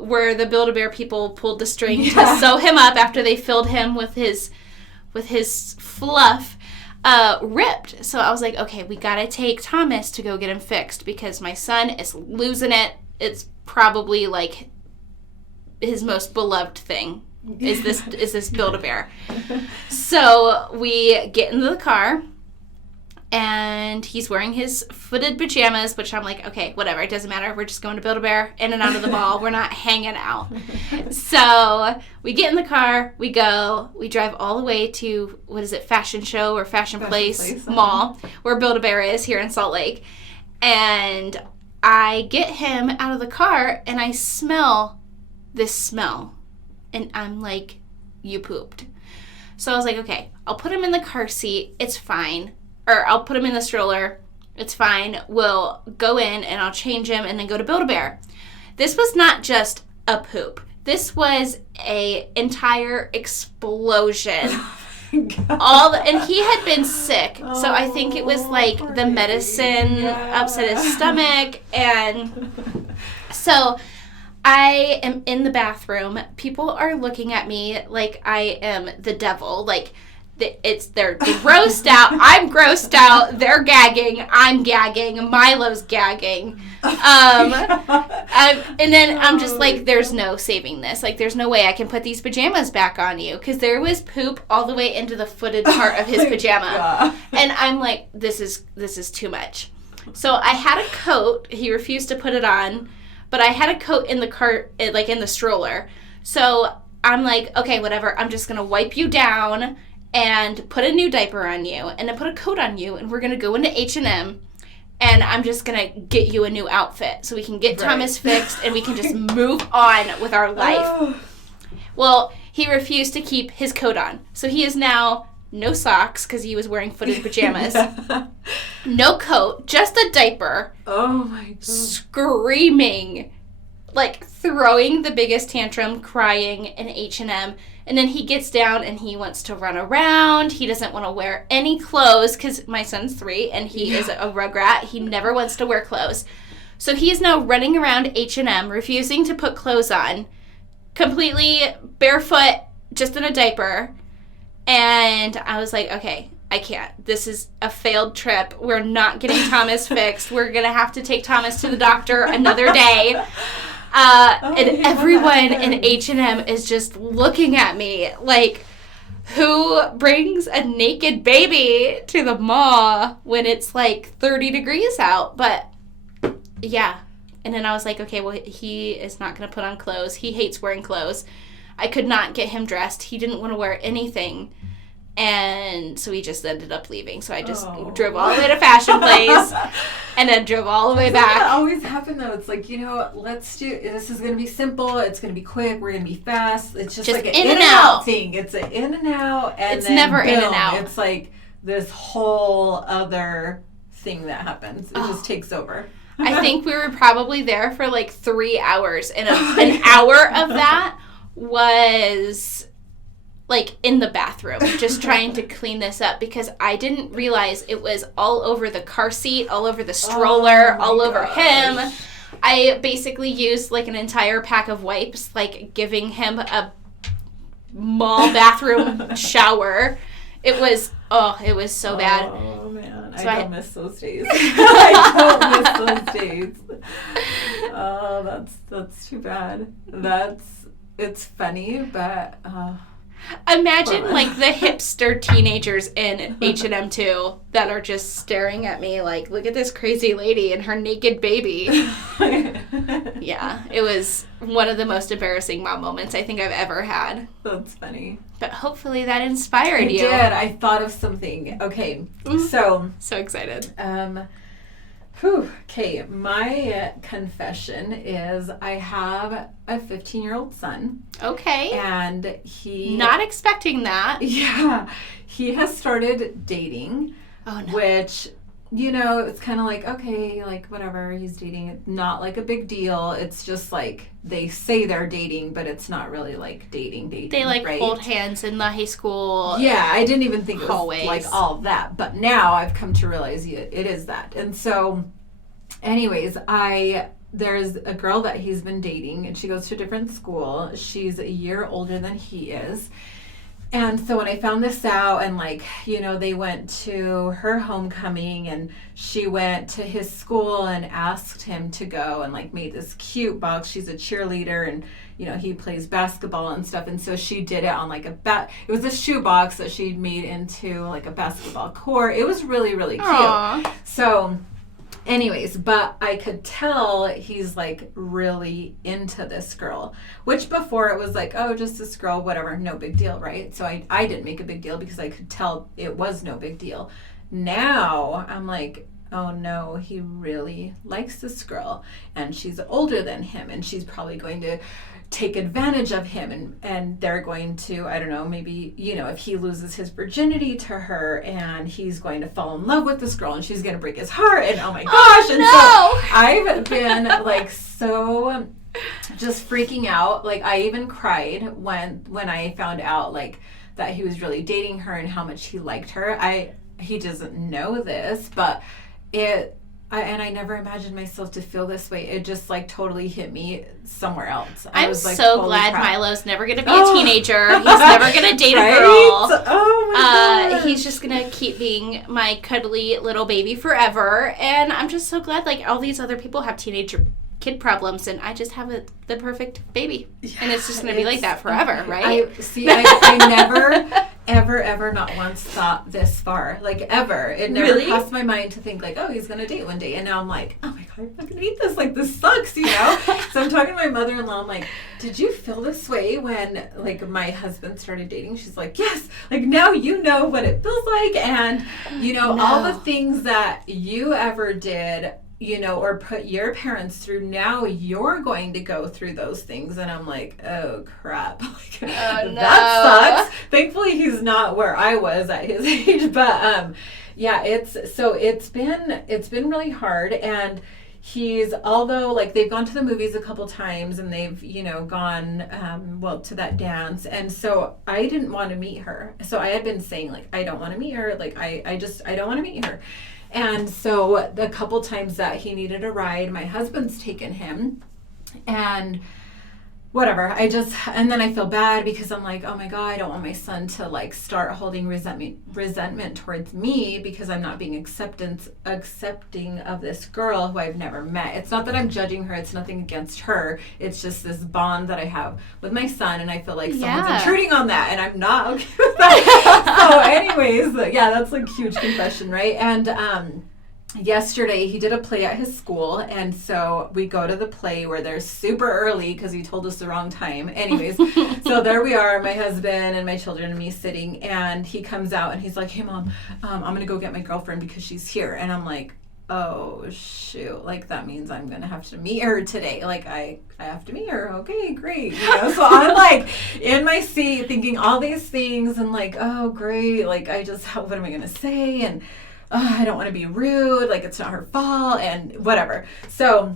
where the Build-A-Bear people pulled the string to sew him up after they filled him with his fluff, ripped. So I was like, okay, we gotta take Thomas to go get him fixed because my son is losing it. It's probably like his most beloved thing is this Build-A-Bear. So we get into the car, and he's wearing his footed pajamas, which I'm like, okay, whatever, it doesn't matter. We're just going to Build-A-Bear, in and out of the mall. We're not hanging out. So we get in the car, we go, we drive all the way to, what is it, Fashion Show or Fashion Place Mall, where Build-A-Bear is here in Salt Lake. And I get him out of the car, and I smell this smell. And I'm like, you pooped. So I was like, okay, I'll put him in the car seat. It's fine. Or I'll put him in the stroller. It's fine. We'll go in and I'll change him and then go to Build-A-Bear. This was not just a poop. This was a entire explosion. And he had been sick. So I think it was like the medicine upset his stomach. And so I am in the bathroom. People are looking at me like I am the devil. Like, they're grossed out. I'm grossed out. They're gagging. I'm gagging. Milo's gagging. And then I'm just like, there's no saving this. Like, there's no way I can put these pajamas back on you, because there was poop all the way into the footed part of his pajama. And I'm like, this is too much. So I had a coat. He refused to put it on, but I had a coat in the cart, like in the stroller. So I'm like, okay, whatever. I'm just gonna wipe you down and put a new diaper on you, and then put a coat on you, and we're going to go into H&M, and I'm just going to get you a new outfit so we can get Thomas fixed, and we can just move on with our life. Well, he refused to keep his coat on. So he is now no socks, because he was wearing footed pajamas. No coat, just a diaper. Oh, my God. Screaming, like throwing the biggest tantrum, crying in H&M. And then he gets down and he wants to run around. He doesn't want to wear any clothes, because my son's 3 and he is a rugrat. He never wants to wear clothes. So he is now running around H&M, refusing to put clothes on, completely barefoot, just in a diaper. And I was like, okay, I can't. This is a failed trip. We're not getting Thomas fixed. We're going to have to take Thomas to the doctor another day. And everyone in H&M is just looking at me like, who brings a naked baby to the mall when it's like 30 degrees out? But yeah. And then I was like, okay, well, he is not going to put on clothes. He hates wearing clothes. I could not get him dressed. He didn't want to wear anything. And so he just ended up leaving. So I just drove all the way to Fashion Place and then drove all the way back. That always happen though. It's like, this is going to be simple. It's going to be quick. We're going to be fast. It's just like an in and out thing. It's an in and out. And it's then never boom, in and out. It's like this whole other thing that happens. It just takes over. I think we were probably there for like 3 hours. And an hour of that was like in the bathroom, just trying to clean this up, because I didn't realize it was all over the car seat, all over the stroller, all over him. I basically used like an entire pack of wipes, like giving him a mall bathroom shower. It was so bad. Oh man, so I don't miss those days. I don't miss those days. Oh, that's too bad. It's funny, but imagine like the hipster teenagers in H&M too that are just staring at me like, look at this crazy lady and her naked baby. Yeah, it was one of the most embarrassing mom moments I think I've ever had. That's funny. But hopefully that inspired you. It did. I thought of something. Okay, so excited. Okay, my confession is I have a 15-year-old son. Okay. And he... Not expecting that. Yeah. He has started dating. Oh, no. Which, it's kind of like, okay, like, whatever, he's dating. It's not, like, a big deal. It's just, like, they say they're dating, but it's not really, like, dating. They, like, right? hold hands in the high school Yeah, I didn't even think hallways. It was, like, all of that. But now I've come to realize it is that. And so, anyways, there's a girl that he's been dating, and she goes to a different school. She's a year older than he is. And so when I found this out, and like, you know, they went to her homecoming and she went to his school and asked him to go and like made this cute box. She's a cheerleader and, you know, he plays basketball and stuff. And so she did it on like it was a shoe box that she made into like a basketball court. It was really, really cute. Aww. So anyways, but I could tell he's like really into this girl, which before it was like, oh, just this girl, whatever, no big deal, right? So I didn't make a big deal because I could tell it was no big deal. Now I'm like, oh no, he really likes this girl and she's older than him and she's probably going to take advantage of him and they're going to, I don't know, maybe, you know, if he loses his virginity to her and he's going to fall in love with this girl and she's going to break his heart and oh my gosh. And so I've been like so just freaking out. Like I even cried when I found out like that he was really dating her and how much he liked her. He doesn't know this, but I never imagined myself to feel this way. It just like totally hit me somewhere else. I'm was like, so glad crap. Milo's never going to be a teenager. He's never going to date a girl. Oh my God. He's just going to keep being my cuddly little baby forever. And I'm just so glad like all these other people have teenager kid problems and I just have the perfect baby. Yeah, and it's just going to be like that forever, right? I never ever not once thought this far, like ever. It never crossed my mind to think like, oh, he's gonna date one day, and now I'm like, oh my God, I'm not gonna eat this, like this sucks, you know. So I'm talking to my mother-in-law, I'm like, did you feel this way when like my husband started dating? She's like, yes, like now you know what it feels like, and you know all the things that you ever did, you know, or put your parents through, now you're going to go through those things. And I'm like, oh crap, like, that sucks. Thankfully he's not where I was at his age, but yeah, it's been really hard. And although like they've gone to the movies a couple times and they've, you know, gone to that dance, and so I didn't want to meet her. So I had been saying like, I don't want to meet her, like I don't want to meet her. And so the couple times that he needed a ride, my husband's taken him and whatever. And then I feel bad because I'm like, oh my God, I don't want my son to like start holding resentment towards me because I'm not being accepting of this girl who I've never met. It's not that I'm judging her. It's nothing against her. It's just this bond that I have with my son. And I feel like someone's intruding on that and I'm not okay with that. So anyways, yeah, that's like huge confession, right? And, yesterday he did a play at his school, and so we go to the play where they're super early because he told us the wrong time. Anyways, so there we are, my husband and my children and me sitting, and he comes out and he's like, hey Mom, I'm gonna go get my girlfriend because she's here. And I'm like, oh shoot, like that means I'm gonna have to meet her today. Like I have to meet her. Okay, great. You know, so I'm like in my seat thinking all these things and like, oh great, like what am I gonna say? And I don't want to be rude, like it's not her fault and whatever. So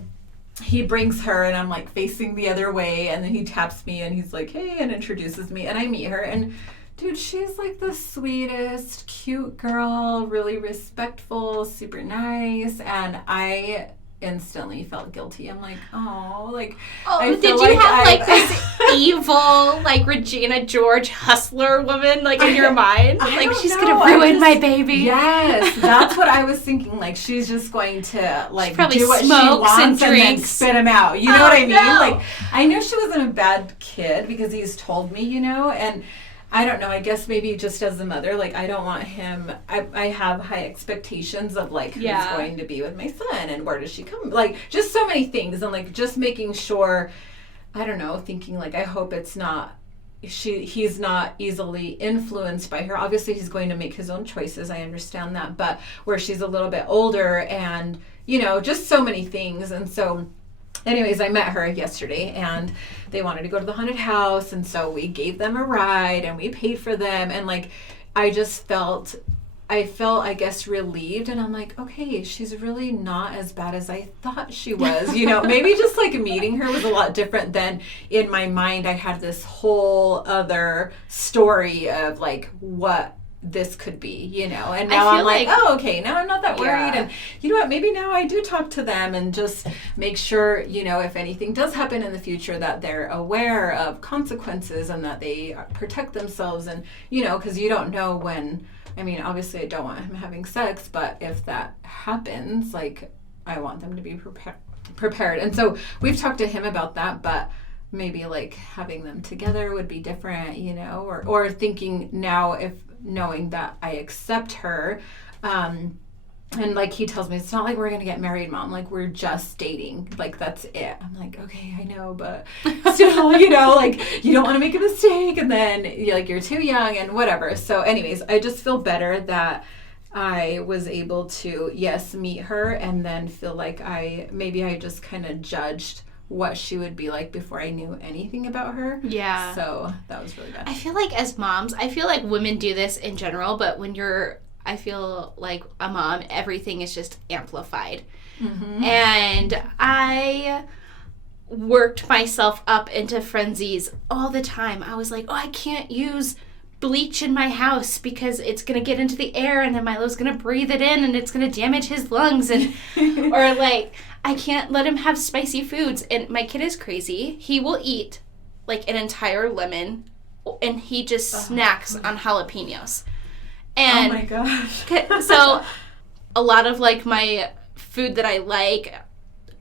he brings her and I'm like facing the other way, and then he taps me and he's like, hey, and introduces me, and I meet her, and dude, she's like the sweetest, cute girl, really respectful, super nice, and I instantly felt guilty. I'm like, oh, like, I did you have like this evil, like Regina George hustler woman, like in your mind? Like she's gonna ruin my baby. Yes, that's what I was thinking. Like she's just going to like probably do what she wants and then spit him out. You know what I mean? No. Like I knew she wasn't a bad kid because he's told me, you know, and I don't know, I guess maybe just as a mother, like I don't want him, I have high expectations of like who's going to be with my son and where does she come, like just so many things, and like just making sure, I don't know, thinking like I hope it's not, he's not easily influenced by her. Obviously he's going to make his own choices, I understand that, but where she's a little bit older and, you know, just so many things. And so anyways, I met her yesterday and they wanted to go to the haunted house, and so we gave them a ride and we paid for them, and like I felt I guess relieved, and I'm like, okay, she's really not as bad as I thought she was, you know. Maybe just like meeting her was a lot different than in my mind I had this whole other story of like what this could be, you know. And I now feel I'm like, like- oh, okay, now I'm not that worried. Yeah. And you know what, maybe now I do talk to them and just make sure, you know, if anything does happen in the future, that they're aware of consequences and that they protect themselves. And, you know, because you don't know when, I mean, obviously I don't want him having sex, but if that happens, like, I want them to be prepared. And so we've talked to him about that, but maybe like having them together would be different, you know, or thinking now, if knowing that I accept her, and like he tells me, it's not like we're gonna get married, Mom, like we're just dating, like that's it. I'm like, okay, I know, but still, you know, like you don't want to make a mistake, and then you're too young and whatever. So anyways, I just feel better that I was able to, yes, meet her, and then feel like I just kind of judged what she would be like before I knew anything about her. Yeah. So that was really bad. I feel like as moms, I feel like women do this in general, but when I feel like a mom, everything is just amplified. Mm-hmm. And I worked myself up into frenzies all the time. I was like, oh, I can't use bleach in my house because it's going to get into the air and then Milo's going to breathe it in and it's going to damage his lungs. And or like, I can't let him have spicy foods. And my kid is crazy. He will eat like an entire lemon and he just snacks on jalapenos. And oh my gosh. So a lot of like my food that I like,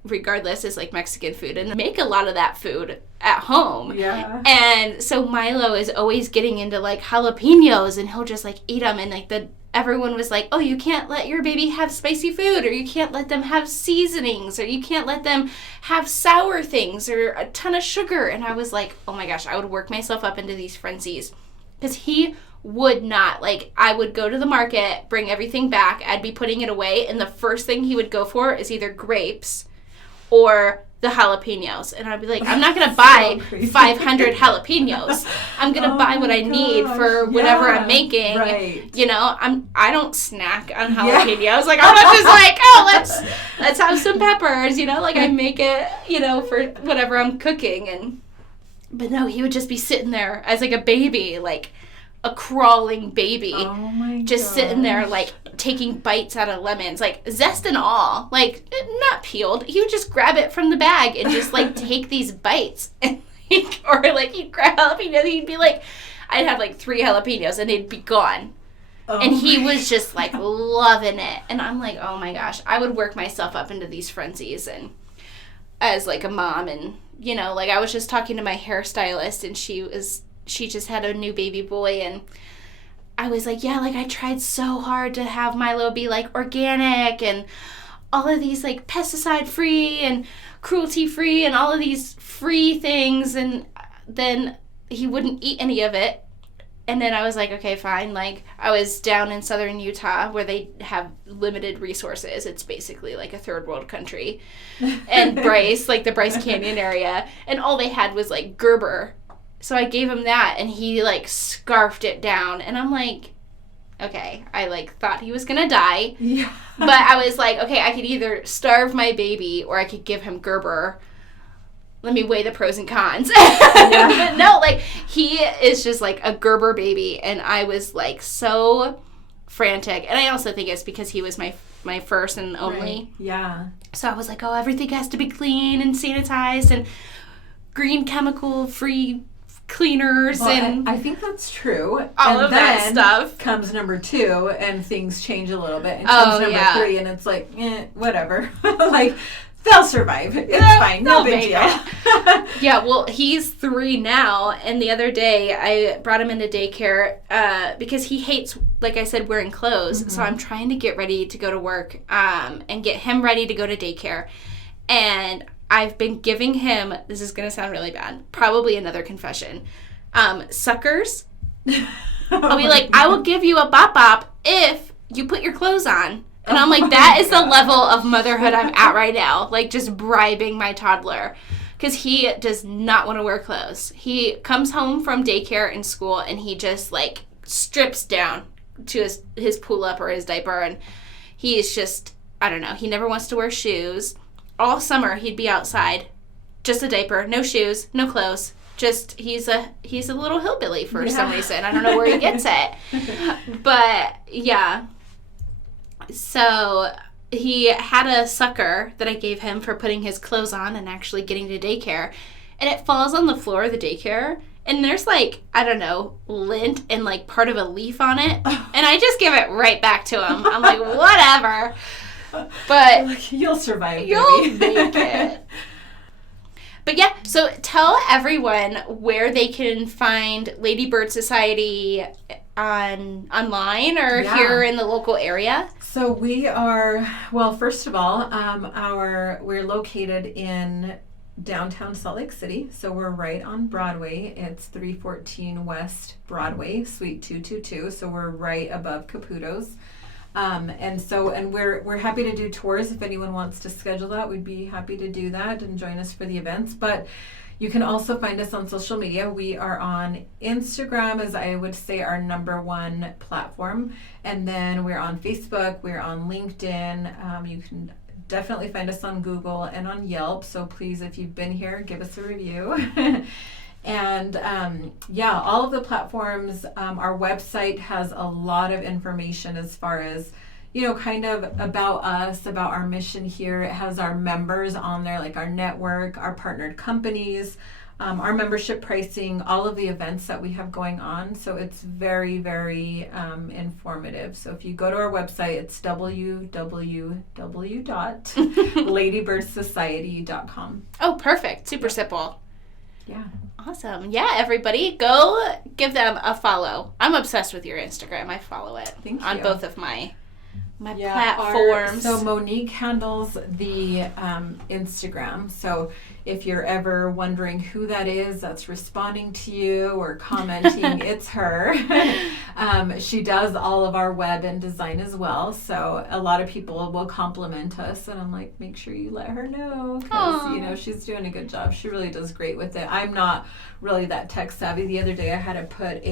regardless, is like Mexican food, and I make a lot of that food at home. Yeah. And so Milo is always getting into like jalapenos and he'll just like eat them, and like everyone was like, oh, you can't let your baby have spicy food, or you can't let them have seasonings, or you can't let them have sour things or a ton of sugar. And I was like, oh my gosh, I would work myself up into these frenzies because he would not. Like, I would go to the market, bring everything back, I'd be putting it away, and the first thing he would go for is either grapes or the jalapenos. And I'd be like, I'm not going to buy 500 jalapenos. I'm going to buy what I need for whatever I'm making. Right. You know, I don't snack on jalapenos. Yeah. Like, I'm not just like, oh, let's have some peppers, you know? Like, I make it, you know, for whatever I'm cooking. But no, he would just be sitting there as like a baby, like a crawling baby, just sitting there like taking bites out of lemons, like zest and all, like not peeled. He would just grab it from the bag and just like take these bites, and or like he'd grab jalapenos. He'd be like, I'd have like 3 jalapenos and they'd be gone. And he was just like loving it. And I'm like, oh my gosh, I would work myself up into these frenzies and as like a mom. And you know, like I was just talking to my hairstylist, and she just had a new baby boy, and I was like, yeah, like I tried so hard to have Milo be like organic and all of these like pesticide free and cruelty free and all of these free things, and then he wouldn't eat any of it. And then I was like, okay, fine. Like, I was down in southern Utah where they have limited resources. It's basically like a third world country. And Bryce, like the Bryce Canyon area, and all they had was like Gerber. So I gave him that, and he like scarfed it down. And I'm like, okay, I like thought he was gonna die. Yeah. But I was like, okay, I could either starve my baby or I could give him Gerber. Let me weigh the pros and cons. But no, like, he is just like a Gerber baby, and I was like so frantic. And I also think it's because he was my first and only. Right. Yeah. So I was like, oh, everything has to be clean and sanitized and green chemical free cleaners. Well, and I think that's true. All and of that then stuff. Comes number 2, and things change a little bit. And comes number 3, and it's like, whatever. Like, they'll survive. It's fine. No big deal. Yeah, well, he's 3 now, and the other day I brought him into daycare because he hates, like I said, wearing clothes. Mm-hmm. So I'm trying to get ready to go to work and get him ready to go to daycare. And I've been giving him, this is going to sound really bad, probably another confession, suckers. I'll be like, I will give you a bop-bop if you put your clothes on. And I'm like, that is the level of motherhood I'm at right now. Like, just bribing my toddler. Because he does not want to wear clothes. He comes home from daycare and school, and he just, like, strips down to his pull-up or his diaper. And he is just, I don't know, he never wants to wear shoes. All summer, he'd be outside. Just a diaper, no shoes, no clothes. Just he's a little hillbilly for some reason. I don't know where he gets it. But yeah. So he had a sucker that I gave him for putting his clothes on and actually getting to daycare. And it falls on the floor of the daycare. And there's like, I don't know, lint and like part of a leaf on it. And I just give it right back to him. I'm like, whatever. But you'll survive, baby. You'll make it. But yeah, so tell everyone where they can find Lady Bird Society online or here in the local area. So we are, well, first of all, we're located in downtown Salt Lake City. So we're right on Broadway. It's 314 West Broadway, Suite 222. So we're right above Caputo's. And we're happy to do tours. If anyone wants to schedule that, we'd be happy to do that and join us for the events. But you can also find us on social media. We are on Instagram, as I would say, our number one platform. And then we're on Facebook, we're on LinkedIn. You can definitely find us on Google and on Yelp. So please, if you've been here, give us a review. And all of the platforms, our website has a lot of information as far as, kind of about us, about our mission here. It has our members on there, like our network, our partnered companies, our membership pricing, all of the events that we have going on. So it's very, very informative. So if you go to our website, it's www.ladybirdsociety.com. Oh, perfect. Super simple. Yeah. Awesome. Yeah, everybody, go give them a follow. I'm obsessed with your Instagram. I follow it. Thank you. On both of my platforms. So Monique handles the Instagram. So if you're ever wondering who that is that's responding to you or commenting, it's her. She does all of our web and design as well. So a lot of people will compliment us, and I'm like, make sure you let her know, because she's doing a good job. She really does great with it. I'm not really that tech savvy. The other day I had to put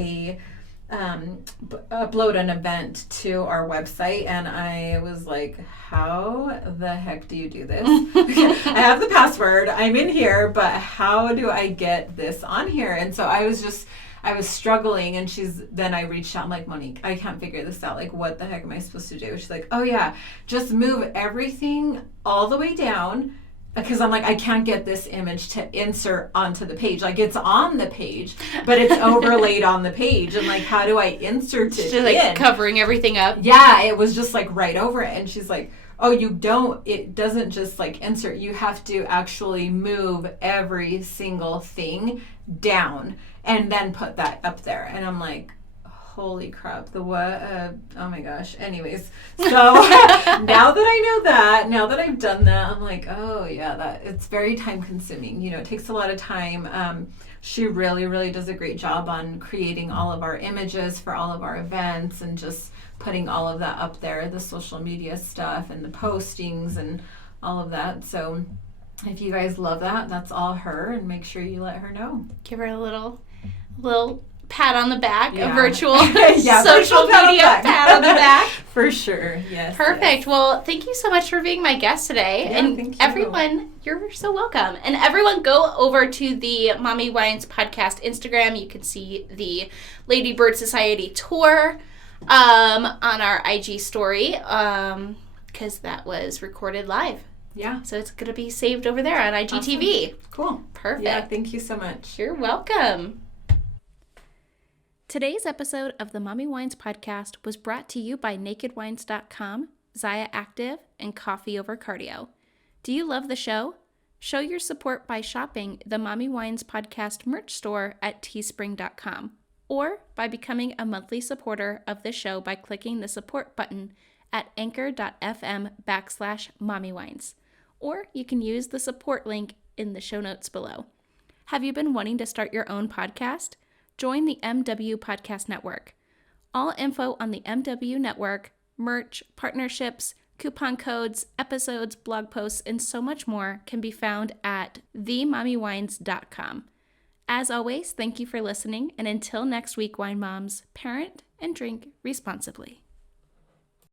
upload an event to our website, and I was like, how the heck do you do this? I have the password, I'm in here, but how do I get this on here? And so I was struggling, and then I reached out, I'm like, Monique, I can't figure this out, like, what the heck am I supposed to do? She's like, oh yeah, just move everything all the way down, because I'm like, I can't get this image to insert onto the page. Like, it's on the page, but it's overlaid on the page. And like, how do I insert it in? Covering everything up. Yeah, it was just like right over it. And she's like, oh, it doesn't just like insert. You have to actually move every single thing down and then put that up there. And I'm like, holy crap, oh my gosh. Anyways, so now that I know that, now that I've done that, I'm like, oh yeah, it's very time consuming. It takes a lot of time. She really, really does a great job on creating all of our images for all of our events and just putting all of that up there, the social media stuff and the postings and all of that. So if you guys love that, that's all her, and make sure you let her know. Give her a little pat on the back, a virtual social media pat on the back. For sure, yes. Perfect. Yes. Well, thank you so much for being my guest today. Yeah, and thank you. Everyone, you're so welcome. And everyone, go over to the Mommy Wines podcast Instagram. You can see the Lady Bird Society tour on our IG story, because that was recorded live. Yeah. So it's going to be saved over there on IGTV. Awesome. Cool. Perfect. Yeah, thank you so much. You're welcome. Today's episode of the Mommy Wines podcast was brought to you by NakedWines.com, Zaya Active, and Coffee Over Cardio. Do you love the show? Show your support by shopping the Mommy Wines podcast merch store at teespring.com, or by becoming a monthly supporter of the show by clicking the support button at anchor.fm/mommywines. Or you can use the support link in the show notes below. Have you been wanting to start your own podcast? Join the MW Podcast Network. All info on the MW Network, merch, partnerships, coupon codes, episodes, blog posts, and so much more can be found at themommywines.com. As always, thank you for listening, and until next week, wine moms, parent and drink responsibly.